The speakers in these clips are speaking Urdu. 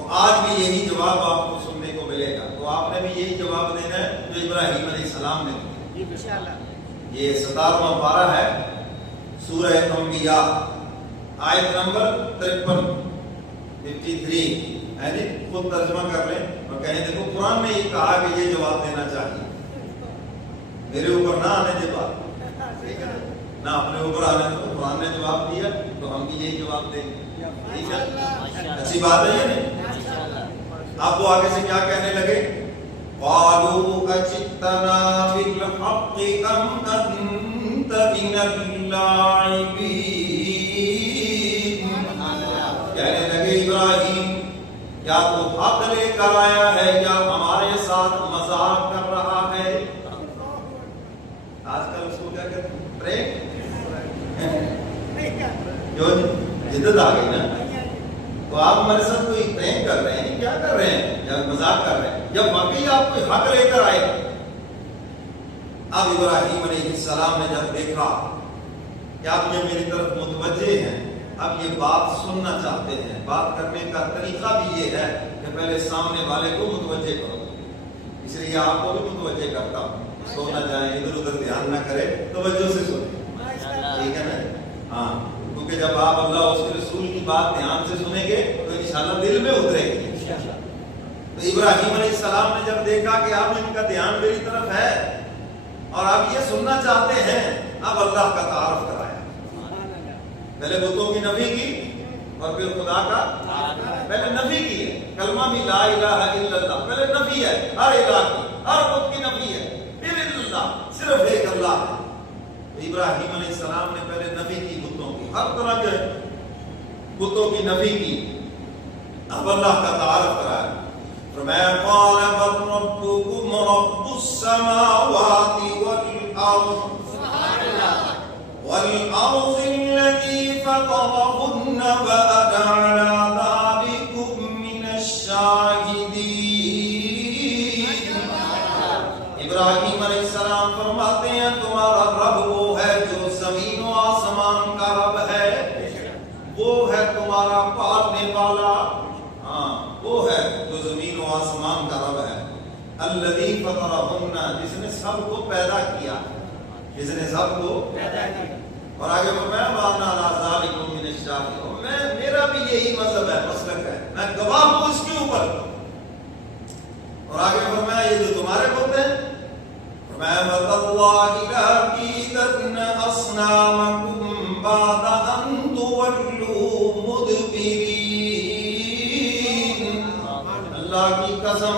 تو آج بھی یہی جواب آپ کو سننے کو ملے گا. تو آپ نے بھی یہی جواب دینا ہے جو ابراہیم علیہ السلام نے دیا. یہ 17واں پارہ ہے سورہ انبیاء، آیت نمبر 53 ہے جی. خود ترجمہ کر لیں اور کہیں دیکھو قرآن نے یہ کہا کہ یہ جواب دینا چاہیے. میرے اوپر نہ آنے دے بات، ٹھیک ہے نہ اپنے اوپر آنے دو. قرآن نے جواب دیا تو ہم بھی یہی جواب دیں گے. ٹھیک ہے، اچھی بات ہے یہ نہیں. آپ وہ آگے سے کیا کہنے لگے؟ قالوا اجئتنا بالحق ام انت من اللاعبین. کہنے لگے ابراہیم کیا تو حق لے کر آیا ہے یا ہمارے ساتھ مذاق کر رہا ہے؟ آج کل اس کو کیا کہتے ہیں؟ پریک. جو جدت آ گئی نا، تو آپ ہمارے ساتھ کوئی پرینک کر رہے ہیں، کیا کر رہے ہیں یا مذاق کر رہے ہیں؟ جب واقعی آپ کوئی حق لے کر آئے. اب ابراہیم علیہ السلام نے جب دیکھا کہ آپ یہ میری طرف متوجہ ہیں، اب یہ بات سننا چاہتے ہیں. بات کرنے کا طریقہ بھی یہ ہے کہ پہلے سامنے والے کو متوجہ کرو. اس لیے آپ کو بھی متوجہ کرتا ہوں، سو نہ جائیں، ادھر ادھر دھیان نہ کرے، توجہ سے سنیں. ٹھیک ہے نا؟ ہاں، کیونکہ جب آپ اللہ اور اس کے رسول کی بات دھیان سے سنیں گے تو انشاءاللہ دل میں اترے گی. تو ابراہیم علیہ السلام نے جب دیکھا کہ اب ان کا دھیان میری طرف ہے اور آپ یہ سننا چاہتے ہیں، اب اللہ کا تعارف کرایا. پہلے بتوں کی نفی کی اور پھر خدا کا. پہلے نفی کی ہے، کلمہ بھی لا الہ الا اللہ، پہلے نفی ہے ہر الہ کی، ہر بت کی نفی ہے، پھر اللہ، صرف ایک اللہ ہے. ابراہیم علیہ السلام نے پہلے نفی کی بتوں کی، ہر طرح کے بتوں کی نفی کی. اب اللہ کا تعارف کرایا. فرمایا قال بل ربكم رب السماوات والأرض الذي فطرهن وأنا على ذلكم من الشاهدين. ابراہیم علیہ السلام فرماتے ہیں تمہارا رب وہ ہے جو زمین و آسمان کا رب ہے، وہ ہے تمہارا پالنے والا. ہاں، وہ ہے جو زمین و آسمان کا رب ہے. الذی فطرہن، جس نے سب کو پیدا کیا، جس نے سب کو پیدا کیا. اور آگے فرمایا وانا علی ذلکم من الشاہدین، میرا بھی یہی مذہب ہے، مسلک ہے، میں گواہ ہوں اس کے اوپر. اور آگے فرمایا یہ جو تمہارے بت ہیں، فرمایا وَتَاللَّهِ لَأَكِيدَنَّ أَصْنَامَكُمْ بَعْدَ أَن تُوَلُّوا مُدْبِرِينَ. اللہ کی قسم،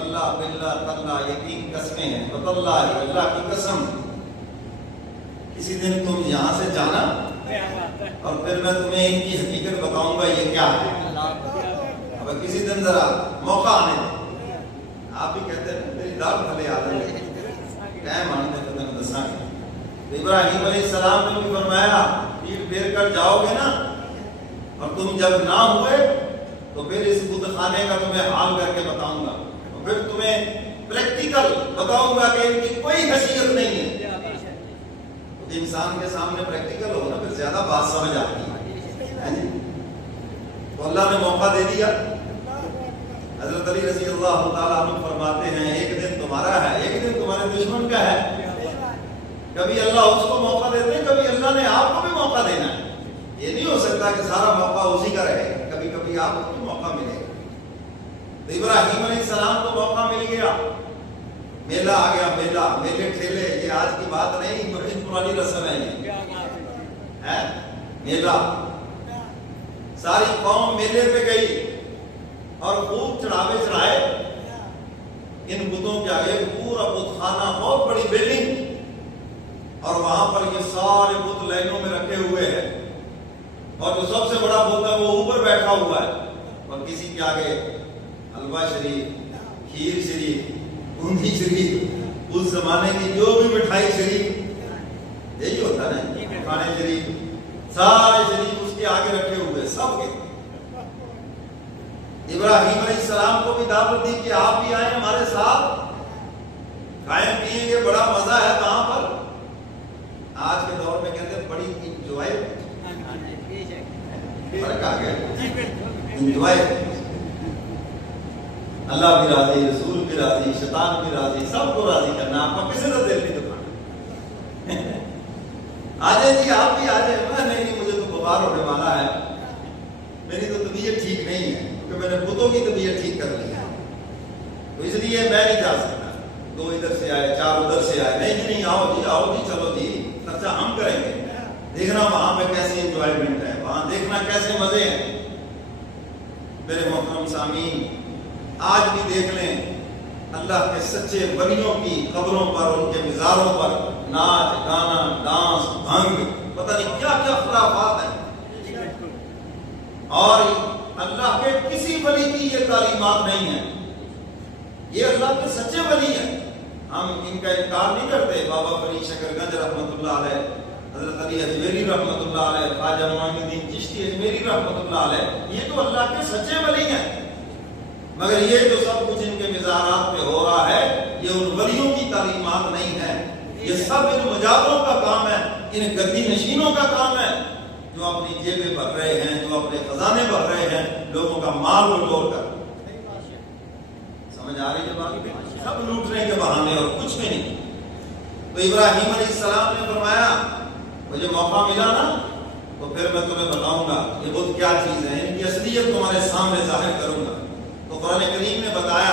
اللہ باللہ تاللہ، یہ تین قسمیں ہیں. وَتَاللَّهِ، اللہ کی قسم، کسی دن تم یہاں سے جانا اور پھر میں تمہیں ان کی حقیقت بتاؤں گا یہ کیا ہے. اب کسی دن ذرا موقع آنے دیں. آپ بھی کہتے ہیں میری دال بھلے آ رہے ہیں، ٹائم آنے تو میں دساں گے. ابراہیم علیہ السلام نے بھی فرمایا پیٹ پھیر کر جاؤ گے نا، اور تم جب نہ ہوئے تو پھر اس بت خانے کا تمہیں حال کر کے بتاؤں گا، اور پھر تمہیں پریکٹیکل بتاؤں گا کہ ان کی کوئی حیثیت نہیں ہے. انسان کے سامنے پریکٹیکل ہو نا پھر زیادہ بات سمجھ آتی ہے. تو اللہ نے موقع دے دیا. حضرت علی رضی اللہ تعالیٰ عنہ فرماتے ہیں ایک دن تمہارا ہے، ایک دن تمہارے دشمن کا ہے. کبھی اللہ اس کو موقع دیتے ہیں، کبھی اللہ نے آپ کو بھی موقع دینا ہے. یہ نہیں ہو سکتا کہ سارا موقع اسی کا رہے، کبھی کبھی آپ کو بھی موقع ملے گا. تو ابراہیم علیہ السلام کو موقع مل گیا. میلہ آ گیا، میلہ، میلے ٹھیلے، یہ آج کی بات نہیں، بڑی پرانی رسم ہے یہ میلہ. ساری قوم میلے پہ گئی اور خوب چڑھاوے چڑھائے. ان بتوں کے آگے پورا بت خانہ، بہت بڑی بلڈنگ، اور وہاں پر یہ سارے بت لائنوں میں رکھے ہوئے ہیں. اور جو سب سے بڑا بت ہے وہ اوپر بیٹھا ہوا ہے، اور کسی کے آگے حلوہ شریف، کھیر شریف، بوندی شریف، اس زمانے کی جو بھی مٹھائی شریف، یہی ہوتا ہے نا، کھانے شریف، سارے شریف اس کے آگے رکھے ہوئے سب کے. ابراہیم علیہ السلام کو بھی دعوت دی کہ آپ بھی آئیں ہمارے ساتھ، کھائیں پیئیں گے، بڑا مزہ ہے وہاں پر. آج کے دور میں کہتے ہیں بڑی انجوائے، فرق آ گیا، انجوائے. اللہ بھی راضی، رسول بھی راضی، شیطان بھی راضی، سب کو راضی کرنا، آپ کا کسی طرح دل نہیں دکھانا۔ آ جائے جی، آپ بھی آ جائے۔ میں نہیں، مجھے تو بخار ہونے والا ہے، میری تو طبیعت ٹھیک نہیں ہے، کیونکہ میں نے بتوں کی طبیعت ٹھیک کر لی ہے، تو اس لیے میں نہیں جا سکتا۔ 2 ادھر سے آئے، 4 ادھر سے آئے، نہیں جی نہیں، آؤ جی، آؤ جی، چلو جی، خرچہ ہم کریں گے، دیکھنا وہاں پہ کیسی انجوائمنٹ ہے، وہاں دیکھنا کیسے مزے ہیں۔ میرے محترم سامعین، آج بھی دیکھ لیں اللہ کے سچے ولیوں کی قبروں پر، ان کے مزاروں پر ناچ گانا ڈانس بھنگ، پتہ نہیں کیا کیا خرافات ہیں، اور اللہ کے کسی ولی کی یہ تعلیمات نہیں ہے۔ یہ اللہ کے سچے ولی ہیں، ہم ان کا انکار نہیں کرتے۔ بابا فرید شکرگنج رحمۃ اللہ علیہ، حضرت علی اجمیری رحمۃ اللہ علیہ، خواجہ معین الدین چشتی اجمیری رحمۃ اللہ علیہ، یہ تو اللہ کے سچے ولی ہیں، مگر یہ جو سب کچھ ان کے مزارات پہ ہو رہا ہے، یہ ان ولیوں کی تعلیمات نہیں ہے، یہ سب ان مجاوروں کا کام ہے، ان گدی نشینوں کا کام ہے، جو اپنی جیبیں بھر رہے ہیں، جو اپنے خزانے بھر رہے ہیں، لوگوں کا مال بٹور کر۔ سمجھ آ رہی ہے بات؟ سب لوٹنے کے بہانے اور کچھ بھی نہیں۔ تو ابراہیم علیہ السلام نے فرمایا مجھے موقع ملا نا تو پھر میں تمہیں بتاؤں گا یہ بت کیا چیز ہے، ان کی اصلیت تمہارے سامنے ظاہر کروں گا۔ تو قرآن کریم نے بتایا